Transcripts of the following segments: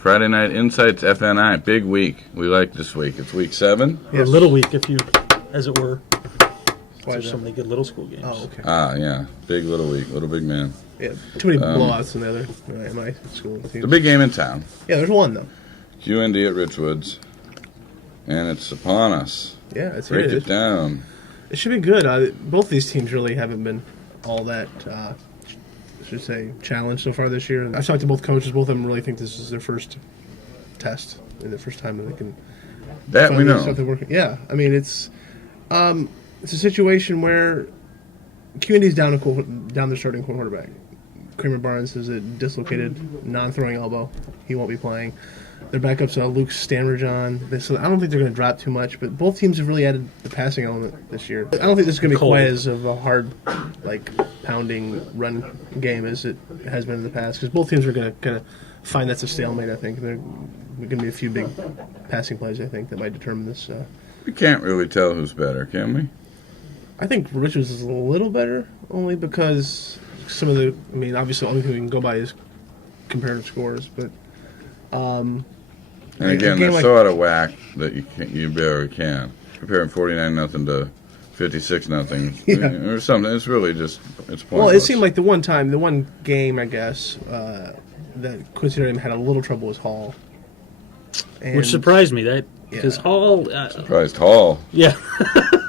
Friday Night Insights FNI. Big week. We like this week. It's week 7. Yeah, little week, as it were. Why There's so many good little school games. Oh, okay. Yeah. Big little week. Little big man. Yeah, too many blowouts in the other in my school teams. The big game in town. Yeah, there's one, though. UND at Richwoods. And it's upon us. Yeah, it's Break it down. It should be good. Both these teams really haven't been all that, I should say, challenged so far this year. I've talked to both coaches. Both of them really think this is their first test and the first time that they can. That we know. Yeah, I mean it's a situation where QND's down their starting quarterback. Kramer Barnes has a dislocated non-throwing elbow. He won't be playing. Their backup's Luke Stanmerjohn. So I don't think they're going to drop too much, but both teams have really added the passing element this year. I don't think this is going to be quite as of a hard, pounding run game as it has been in the past, because both teams are going to kind of find that's a stalemate, I think. There are going to be a few big passing plays, I think, that might determine this. We can't really tell who's better, can we? I think Richards is a little better, only because some of the, obviously the only thing we can go by is comparative scores, but... and again, they're so out of whack that you barely can. Comparing 49-0 to 56-0 yeah. or something. It's really just, it's pointless. Well, it seemed like the one game, I guess, that Quincy had a little trouble was Hall. And which surprised me, because Hall... surprised Hall. Yeah.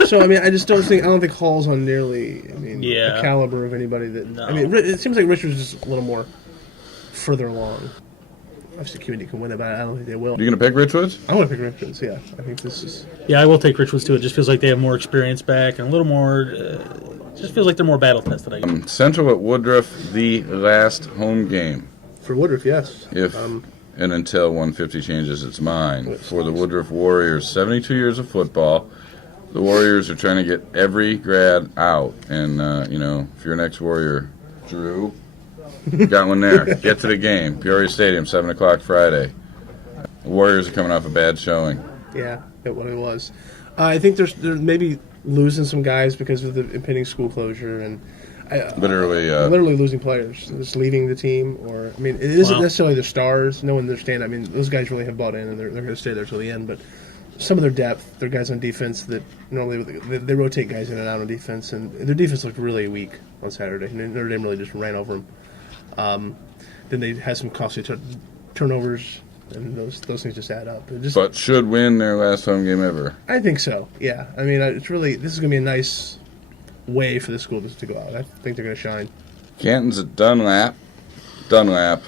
So, I don't think Hall's on nearly, the caliber of anybody that... No. It seems like Richards is a little more further along. Obviously, QND can win it, but I don't think they will. You going to pick Richwoods? I want to pick Richards, yeah. I think this is... Yeah, I will take Richwoods, too. It just feels like they have more experience back and a little more... just feels like they're more battle-tested, I guess. Central at Woodruff, the last home game. For Woodruff, yes. If and until 150 changes its mind. For the Woodruff Warriors, 72 years of football. The Warriors are trying to get every grad out. And, if you're an ex-Warrior, Drew... got one there. Get to the game. Peoria Stadium, 7 o'clock Friday. The Warriors are coming off a bad showing. Yeah, it was. I think they're maybe losing some guys because of the impending school closure and literally losing players, just leaving the team. Or it isn't necessarily the stars. No one understands. Those guys really have bought in and they're going to stay there till the end. But some of their depth, their guys on defense that normally they rotate guys in and out on defense, and their defense looked really weak on Saturday. Notre Dame really just ran over them. Then they had some costly turnovers, and those things just add up. But should win their last home game ever. I think so. Yeah. It's really, this is going to be a nice way for the school to go out. I think they're going to shine. Canton's at Dunlap. Dunlap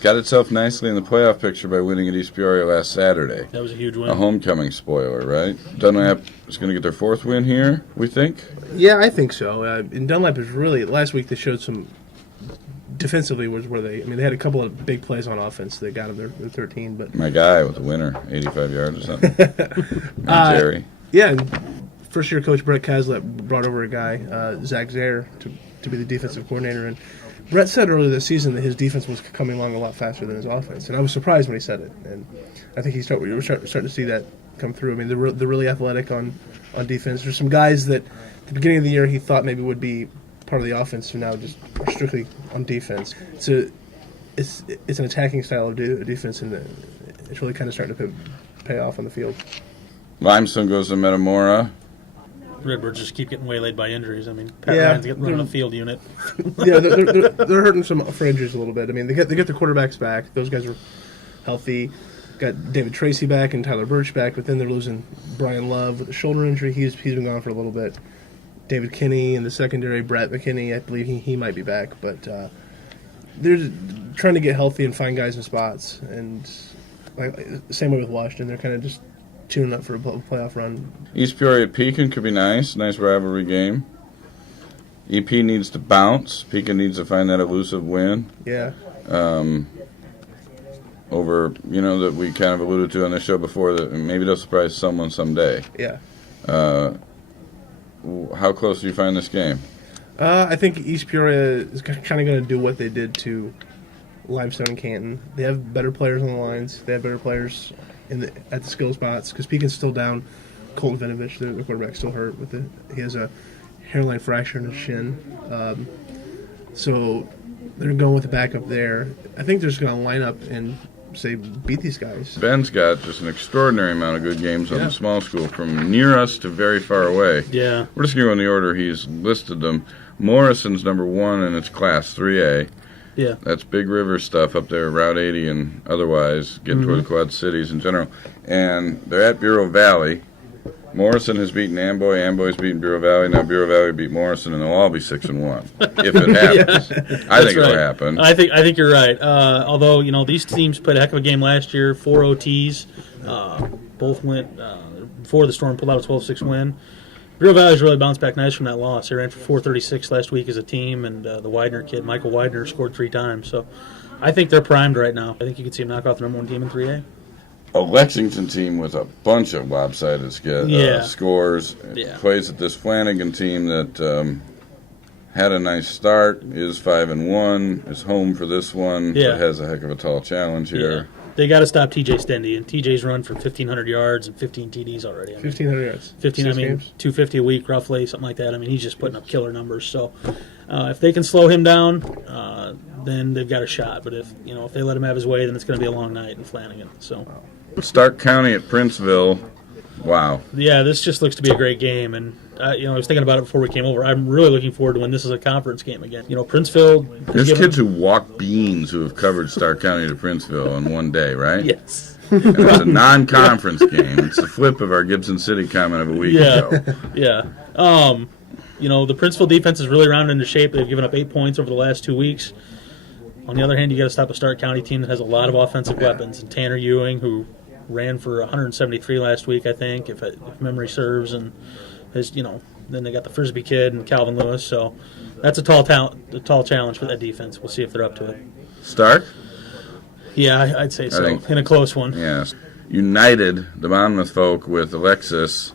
got itself nicely in the playoff picture by winning at East Peoria last Saturday. That was a huge win. A homecoming spoiler, right? Dunlap is going to get their 4th win here, we think? Yeah, I think so. And Dunlap is really, last week they showed some, defensively was where they had a couple of big plays on offense that got them their 13. But my guy with the winner, 85 yards or something. Jerry. Yeah, and first-year coach Brett Caslett brought over a guy, Zach Zaire, to be the defensive coordinator, and Brett said earlier this season that his defense was coming along a lot faster than his offense, and I was surprised when he said it. And I think we were starting to see that come through. They're really athletic on defense. There's some guys that at the beginning of the year he thought maybe would be part of the offense, who now just are strictly on defense. It's an attacking style of defense, and it's really kind of starting to pay off on the field. Limestone goes to Metamora. Redbirds just keep getting waylaid by injuries. Pat Ryan's running a field unit. Yeah, they're hurting some for injuries a little bit. They get their quarterbacks back. Those guys are healthy. Got David Tracy back and Tyler Birch back, but then they're losing Brian Love with a shoulder injury. He's been gone for a little bit. David Kinney in the secondary, Brett McKinney, I believe he might be back, but they're trying to get healthy and find guys in spots. And same way with Washington, they're kind of just tuning up for a playoff run. East Peoria at Pekin could be nice rivalry game. EP needs to bounce. Pekin needs to find that elusive win. Yeah. Over, that we kind of alluded to on this show before, that maybe they'll surprise someone someday. Yeah. How close do you find this game? I think East Peoria is kind of going to do what they did to Limestone and Canton. They have better players on the lines. They have better players at the skill spots, because Pekin's still down. Colton Vinovich, the quarterback's still hurt. He has a hairline fracture in his shin. So they're going with the backup there. I think they're just going to line up and say beat these guys. Ben's got just an extraordinary amount of good games on the small school from near us to very far away. Yeah. We're just going to go in the order he's listed them. Morrison's number 1 in its class, 3A. Yeah. That's Big River stuff up there, Route 80 and otherwise, getting toward the Quad Cities in general. And they're at Bureau Valley. Morrison has beaten Amboy. Amboy's beaten Bureau Valley. Now Bureau Valley beat Morrison, and they'll all be 6-1 if it happens. I think it'll happen. I think you're right. Although these teams played a heck of a game last year, 4 OTs, both went before the Storm pulled out a 12-6 win. Bureau Valley's really bounced back nice from that loss. They ran for 436 last week as a team, and the Widener kid, Michael Widener, scored 3 times. So I think they're primed right now. I think you can see them knock off the number 1 team in 3A. A Lexington team with a bunch of lopsided scores. Yeah. Plays at this Flanagan team that had a nice start, is 5-1, is home for this one, but has a heck of a tall challenge here. Yeah. They got to stop TJ Stendy, and TJ's run for 1,500 yards and 15 TDs already. 1,500 yards. 15, 6 games? 250 a week roughly, something like that. He's just putting up killer numbers. So if they can slow him down, then they've got a shot. But if they let him have his way, then it's going to be a long night in Flanagan. So Stark County at Princeville. Wow. Yeah, this just looks to be a great game, and I was thinking about it before we came over. I'm really looking forward to when this is a conference game again. Princeville. There's kids who walk beans who have covered Stark County to Princeville in one day, right? Yes. It's a non-conference game. It's the flip of our Gibson City comment of a week ago. Yeah. The Princeville defense is really rounded into shape. They've given up 8 points over the last 2 weeks. On the other hand, you got to stop a Stark County team that has a lot of offensive weapons. And Tanner Ewing, who ran for 173 last week, I think, if memory serves, and then they got the Frisbee kid and Calvin Lewis. So that's a tall challenge for that defense. We'll see if they're up to it. Stark? Yeah, I'd say so. In a close one. Yes. United, the Monmouth folk, with Alexis,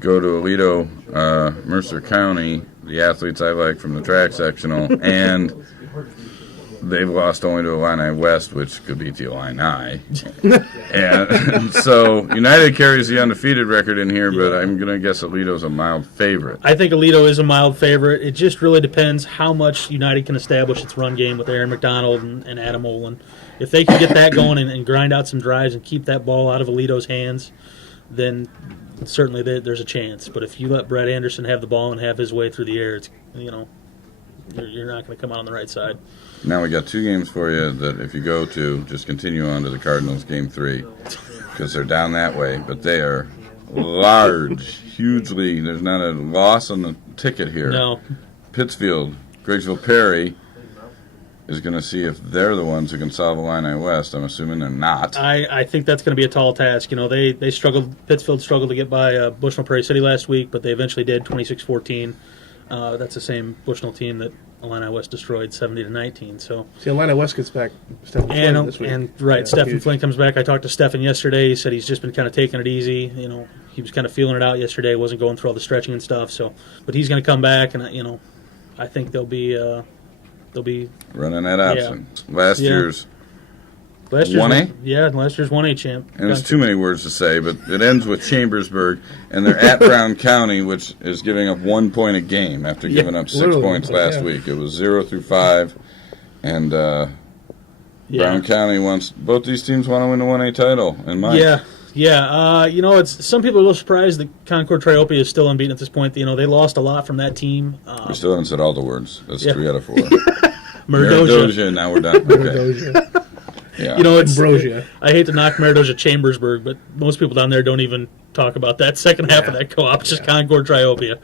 go to Aledo, Mercer County, the athletes I like from the track sectional, and they've lost only to Illini West, which could beat the Illini. And so United carries the undefeated record in here, but I'm going to guess Aledo's a mild favorite. I think Aledo is a mild favorite. It just really depends how much United can establish its run game with Aaron McDonald and Adam Olin. If they can get that going and grind out some drives and keep that ball out of Aledo's hands, then certainly there's a chance. But if you let Brett Anderson have the ball and have his way through the air, you're not going to come out on the right side. Now we got 2 games for you that if you go to, just continue on to the Cardinals game 3, because they're down that way. But they are large, hugely. There's not a loss on the ticket here. No. Pittsfield, Griggsville Perry is going to see if they're the ones who can solve Illini West. I'm assuming they're not. I think that's going to be a tall task. They struggled. Pittsfield struggled to get by Bushnell Prairie City last week, but they eventually did, 26-14. That's the same Bushnell team that Illini West destroyed, 70-19. So see, Illini West gets back Stephen Flynn this week. Stephen Flynn comes back. I talked to Stephen yesterday. He said he's just been kind of taking it easy. He was kind of feeling it out yesterday. Wasn't going through all the stretching and stuff. So, but he's going to come back, and I think they'll be running that option. Last year's 1A? Yeah, last year's 1A champ. And there's too many words to say, but it ends with Chambersburg, and they're at Brown County, which is giving up 1 point a game after giving up 6 points last week. It was 0 through 5, and Brown County wants. Both these teams want to win the 1A title, in my it's some people are a little surprised that Concord Triopia is still unbeaten at this point. They lost a lot from that team. We still haven't said all the words. That's 3 out of 4. Meridosia. Now we're done. Okay. Yeah. It's Ambrosia. I hate to knock Meridosia Chambersburg, but most people down there don't even talk about that second half of that co-op. It's just Concord Triopia.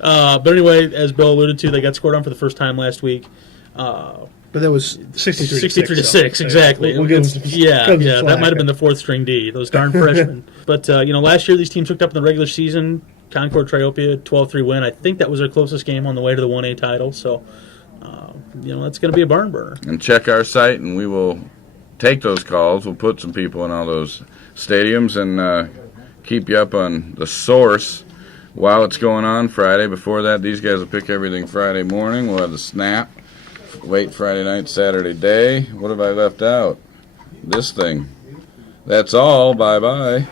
But anyway, as Bill alluded to, they got scored on for the first time last week. But that was 63 to 6, exactly. We'll give them that might have been the 4th string D, those darn freshmen. But, last year these teams hooked up in the regular season. Concord Triopia, 12-3 win. I think that was their closest game on the way to the 1A title. So, that's going to be a barn burner. And check our site, and we will take those calls. We'll put some people in all those stadiums and keep you up on the source while it's going on Friday. Before that, these guys will pick everything Friday morning. We'll have the snap late Friday night, Saturday day. What have I left out? This thing. That's all. Bye-bye.